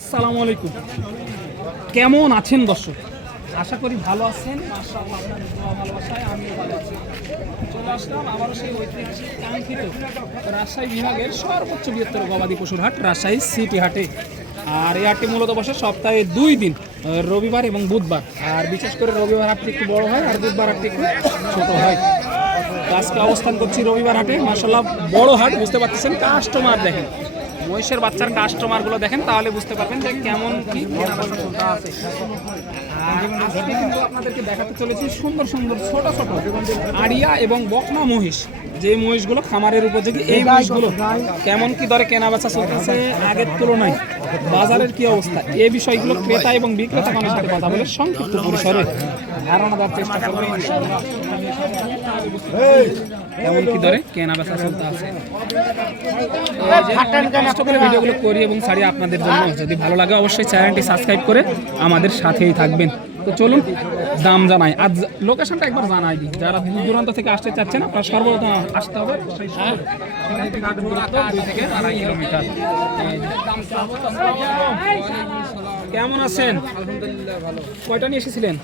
আসসালামু আলাইকুম। কেমন আছেন দর্শক? আশা করি ভালো আছেন। রাজশাহী বিভাগের সর্বোচ্চ বৃহত্তর গবাদি পশুর হাট, রাজশাহী সিটি হাটে। আর এই হাটটি মূলত বসে সপ্তাহে দুই দিন, রবিবার এবং বুধবার। আর বিশেষ করে রবিবার হাটটি একটু বড় হয়, আর বুধবার হাটটি একটু ছোট হয়। আজকে অবস্থান করছি রবিবার হাটে। মাসাল্লাহ বড় হাট, বুঝতে পারতেছেন, কাস্টমার দেখেন। মহিষের বাচ্চার কাস্টমারগুলো দেখেন, তাহলে বুঝতে পারবেন যে কেমন কি কিন্তু আপনাদেরকে দেখাতে চলেছি সুন্দর সুন্দর ছোট ছোট আড়িয়া এবং বকনা মহিষ। যে মহিষগুলো খামারের উপযোগী, এই মহিষগুলো কেমন কি দরে কেনা বেচা চলতেছে, আগের তুলনায় বাজারের কি অবস্থা? এই বিষয়গুলো ক্রেতা এবং বিক্রেতা মানুষের সাথে কথা বলে সংক্ষিপ্ত পরিসরে ধারণা দেওয়ার চেষ্টা করব। কেমন কি ধরে? কেনা বেচা চলতে আছে। কষ্ট করে ভিডিওগুলো করি এবং ছাড়ি আপনাদের জন্য। যদি ভালো লাগে অবশ্যই চ্যানেলটি সাবস্ক্রাইব করে আমাদের সাথেই থাকবেন। তো চলুন দাম জানাই। আর লোকেশনটা একবার জানাই দিই। যারা দূর দূরান্ত থেকে আসতে চাচ্ছেন আপনার সর্বপ্রথম আসতে হবে। থেকে আড়াই কিলোমিটার কেমন আছেন? আলহামদুলিল্লাহ ভালো কয়টা নিয়ে এসেছিলেন?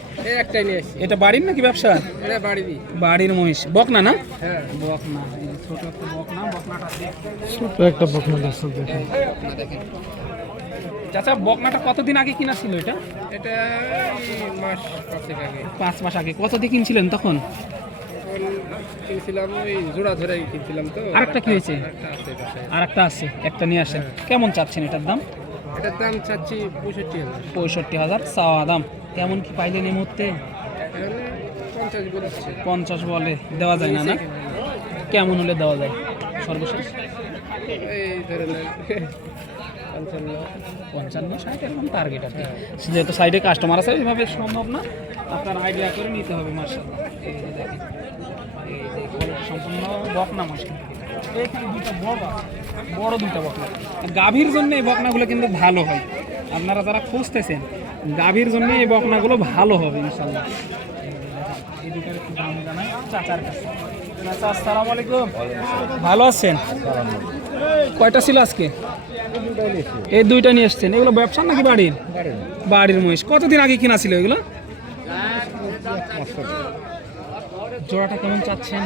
একটাই নিয়ে এসছি। এটা বাড়ির নাকি ব্যবসা? এটা বাড়ি দি বাড়ির মহিষ। বকনা না? হ্যাঁ। বকনা ছোট একটা বকনা। বকনাটা ছোট একটা বকনা দেখেন। না দেখেন। চাচা বকনাটা কতদিন আগে কিনা ছিল এটা? এটা মাস পাঁচেক আগে। পাঁচ মাস আগে। কত দিয়ে কিনছিলেন তখন? কিনছিলাম ওই জোড়া ধরে কিনছিলাম তো। আরেকটা কি হয়েছে? একটা আছে একটা নিয়ে আসেন। কেমন চাচ্ছেন এটার দাম? এটার দাম চাচ্ছি পঁয়ষট্টি হাজার। পঁয়ষট্টি হাজার চাওয়া দাম। কেমন কি পাইলেন এই মুহূর্তে? পঞ্চাশ বলে দেওয়া যায় না না? কেমন হলে দেওয়া যায়? সর্বশেষ। এই ধরে পঞ্চান্ন ষাট এরকম টার্গেট কি যেহেতু সাইডে কাস্টমার আছে এইভাবে সম্ভব না। আপনার আইডিয়া করে নিতে হবে মার্শাল্লাহ এই এই সম্পূর্ণ বকনা এইখানে দুটো বড় আছে, বড় দুটো বকনা। গাভীর জন্য এই বকনাগুলো কিন্তু ভালো হয়। আপনারা যারা খুঁজতেছেন গাভীর জন্য এই বকনাগুলো ভালো হবে ইনশাল্লাহ এই দুটার একটু দাম জানাই চাচার কাছে। ভালো আছেন? কয়টা ছিল আজকে? এই দুইটা নিয়ে এসছেন। এগুলো ব্যবসা নাকি বাড়ির? বাড়ির মহিষ। কতদিন আগে কিনা ছিল এগুলো? জোড়াটা কেমন চাচ্ছেন?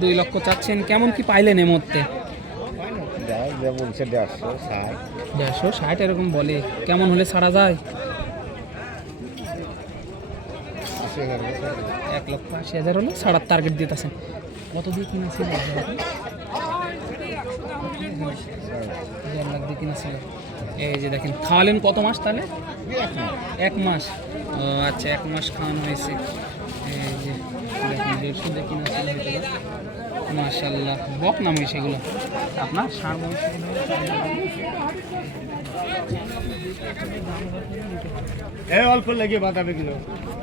দুই লক্ষ চাচ্ছেন। কেমন কি পাইলেন এর মধ্যে দেড়শো, ষাট এরকম বলে। কেমন হলে ছাড়া যায়? এক লক্ষ আশি হাজার হলে ছাড়ার টার্গেট দিতেছেন কত দিয়ে কিনেছিল? দেড় লাখ দিয়ে কিনেছিল। এই যে দেখেন, খাওয়ালেন কত মাস তাহলে? এক মাস। ও আচ্ছা এক মাস খাওয়ানো হয়েছে। এই যে মাশাল্লাহ বক নাম হয়েছে এগুলো? আপনার সার এই অল্প লাগিয়ে বাঁধাবে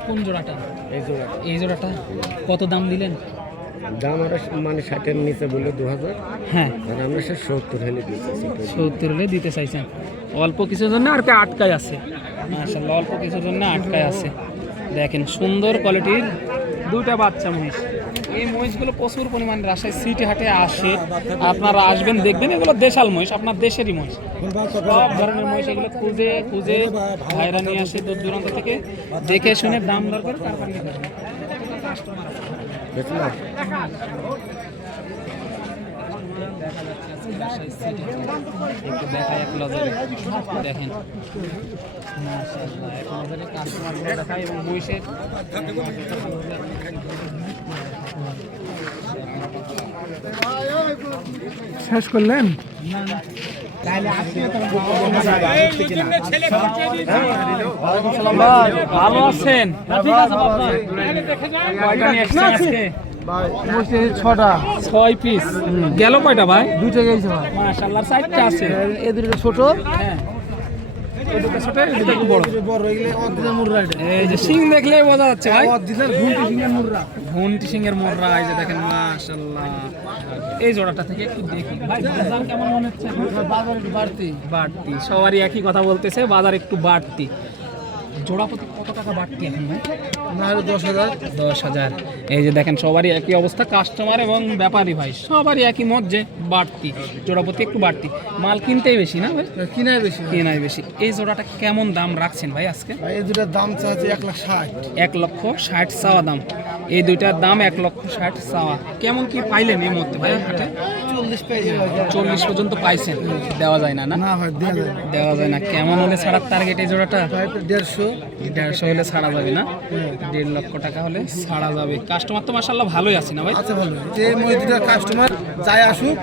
কোন জোড়াটা? এই জোড়া এই জোড়াটা? কত দাম দিলেন? দাম আর মানে ষাটের নিচে বললে দু হাজার হ্যাঁ। আর আমরা সে সত্তর হলে দিয়েছি সত্তর হলে। দিতে চাইছেন। অল্প কিছুর জন্য আর আটকায় আছে। মাসাল্লাহ অল্প কিছুর জন্য আটকায় আছে। দেখেন সুন্দর কোয়ালিটির দুটা বাচ্চা মহিষ। এই মহিষগুলো প্রচুর পরিমাণে রাজশাহী সিটি হাটে আসে। আপনারা আসবেন, দেখবেন, এগুলো দেশাল মহিষ, আপনার দেশেরই মহিষ। সব ধরনের মহিষ এগুলো খুঁজে খুঁজে ভাইরা নিয়ে আসে দূর দূরান্ত থেকে। দেখে শুনে দাম দর করে তারপর এক নজরে। দেখেন। মাশাআল্লাহ, এবং মহিষের শেষ করলেন? ভালো আছেন। ছটা। ছয় পিস গেল কয়টা ভাই? দুইটা গেছে ভাই। মাশাআল্লাহ চারটা আছে। এই দুটো ছোট। হ্যাঁ। এই ছোট এই বড় বড়। এগুলো অর্ধেক মুররা এটা এই যে সিং দেখলে বোঝা যাচ্ছে ভাই। অর্ধেকের ঘুমটি সিংহের মুররা ঘন্টি সিং এর মোররা এই যে দেখেন মাশাআল্লাহ। এই জোড়াটা থেকে একটু দেখি। ভাই বাজার কেমন মনে হচ্ছে বাজার একটু বাড়তি। বাড়তি। সবারই একই কথা বলতেছে বাজার একটু বাড়তি। জোড়া প্রতি কত টাকা বাড়তি এখন? ভাই দশ হাজার। দশ হাজার। এই যে দেখেন সবারই একই অবস্থা কাস্টমার এবং ব্যাপারী ভাই সবারই একই মত যে বাড়তি জোড়া প্রতি একটু বাড়তি। মাল কিনতেই বেশি না ভাই? কিনাই বেশি কেনাই বেশি। এই জোড়াটা কেমন দাম রাখছেন ভাই আজকে? এই দুটার দাম চাচ্ছে এক লাখ ষাট। এক লক্ষ ষাট চাওয়া দাম। এই দুইটার দাম এক লক্ষ ষাট চাওয়া। কেমন কি পাইলেন এই মধ্যে ভাই হাটে? চল্লিশ পর্যন্ত পাইছেন? দেওয়া যায় না না? দেওয়া যায় না। কেমন হলে ছাড়ার টার্গেট এই জোড়াটা? দেড়শো। দেড়শো হলে ছাড়া যাবে না? দেড় লক্ষ টাকা হলে ছাড়া যাবে। কাস্টমার তো মাসাল্লাহ ভালোই আছে না ভাই? আচ্ছা ভালো। যে মই কাস্টমার যাই আসুক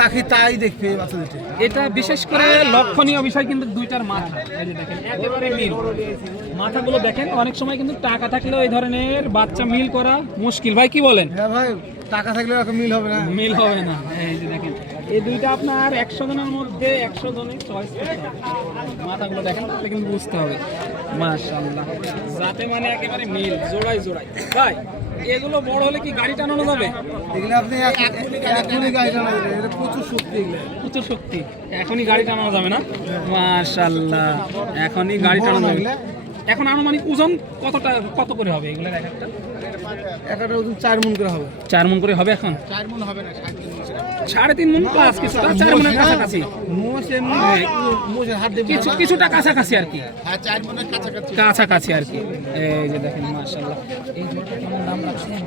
তাকে তাই দেখবে এটা বিশেষ করে লক্ষণীয় বিষয় কিন্তু দুইটার মাথা। এই যে দেখেন একেবারে মিল। মাথাগুলো দেখেন অনেক সময় কিন্তু টাকা থাকলেও এই ধরনের বাচ্চা মিল করা মুশকিল। ভাই কি বলেন? হ্যাঁ ভাই টাকা থাকলে এরকম মিল হবে না। মিল হবে না। এই যে দেখেন এই দুইটা আপনার একশো জনের মধ্যে একশো জনের চয়েস মাথাগুলো দেখেন তাহলে কিন্তু বুঝতে হবে। মাশাল্লাহ যাতে মানে একেবারে মিল জোড়াই জোড়াই ভাই এগুলো বড় হলে কি গাড়ি টানানো যাবে? এগুলো আপনি এখনই গাড়ি চালানো যাবে। এটা প্রচুর শক্তি প্রচুর শক্তি। এখনই গাড়ি টানানো যাবে না? মাশাল্লাহ এখনই গাড়ি টানানো যাবে। এখন আনুমানিক ওজন কতটা কত করে হবে এগুলোর এক একটা একটা ওজন চার মন করে হবে। চার মন করে হবে এখন? সাড়ে তিন মন প্লাস কিছুটা চার মনের কাছাকাছি। দিয়ে কিছু কিছুটা কাছাকাছি আর কি। হ্যাঁ চার কাছাকাছি। কাছাকাছি আর কি। এই যে দেখেন মাশাল্লাহ এই কেমন দাম রাখছেন?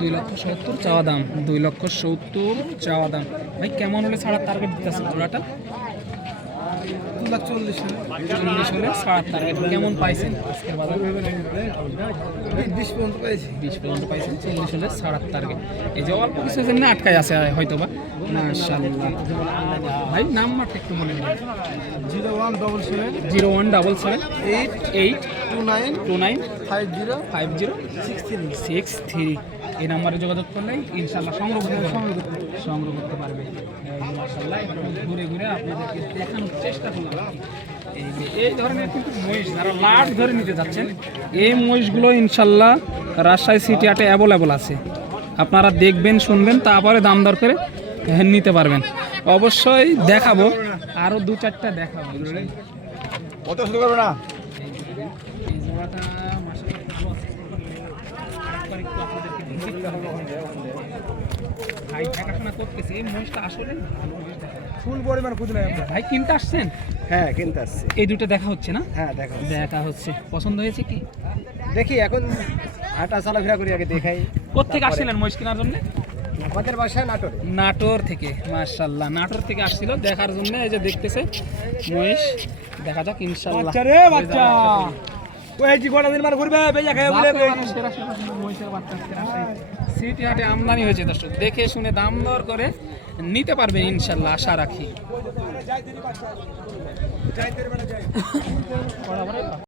দুই লক্ষ সত্তর। চাওয়া দাম। দুই লক্ষ সত্তর চাওয়া দাম। ভাই কেমন হলে ছাড়ার টার্গেট দিতেছে জোড়াটা? দু লাখ চল্লিশ চল্লিশ হলে ছাড়ার টার্গেট কেমন পাইছেন আজকের বাজার? বিশ পর্যন্ত পেয়েছি বিশ পর্যন্ত পাইছেন চল্লিশ হলে ছাড়ার টার্গেট এই যে অল্প কিছু জন্য আটকায় আছে হয়তো বা মাশাল্লাহ ভাই নাম্বারটা একটু মনে নেই zero one double seven zero one double seven eight eight two nine two nine five zero five zero six three. Six three. এই নাম্বারে যোগাযোগ করলে ইনশাল্লাহ সংগ্রহ করতে পারবে। সংগ্রহ করতে পারবে। এই ঘুরে ঘুরে আপনাদেরকে দেখানোর চেষ্টা করলাম। এই ধরনের কিন্তু মহিষ যারা লাট ধরে নিতে যাচ্ছেন এই মহিষগুলো ইনশাল্লাহ রাজশাহী সিটি হাটে অ্যাভেলেবল আছে। আপনারা দেখবেন শুনবেন তারপরে দাম দর করে নিতে পারবেন। অবশ্যই দেখাবো আরও দু চারটা দেখাবো কত শুরু করবে না? এই জোড়াটা। একবার একটু আপনাদেরকে ভাই দেখাশোনা করতেছে এই মহিষটা আসলে। ফুল পরিমাণ খুঁজলে ভাই কিনতে আসছেন? হ্যাঁ কিনতে আসছি। এই দুটো দেখা হচ্ছে না? হ্যাঁ দেখো দেখা হচ্ছে। পছন্দ হয়েছে কি? দেখি এখন হাঁটা চলাফেরা করি আগে দেখাই। কোথেকে আসছিলেন মহিষ কেনার জন্য? আমাদের বাসায় নাটোরে। নাটোর থেকে মার্শাল্লাহ নাটোর থেকে আসছিল দেখার জন্য এই যে দেখতেছে মহিষ দেখা যাক ইনশাল্লাহ বাচ্চা রে, বাচ্চা। ওই যে গোটা দিন ঘুরবে বেজা বলে সিটি হাটে আমদানি হয়েছে দর্শক। দেখে শুনে দাম দর করে নিতে পারবেন ইনশাল্লাহ আশা রাখি।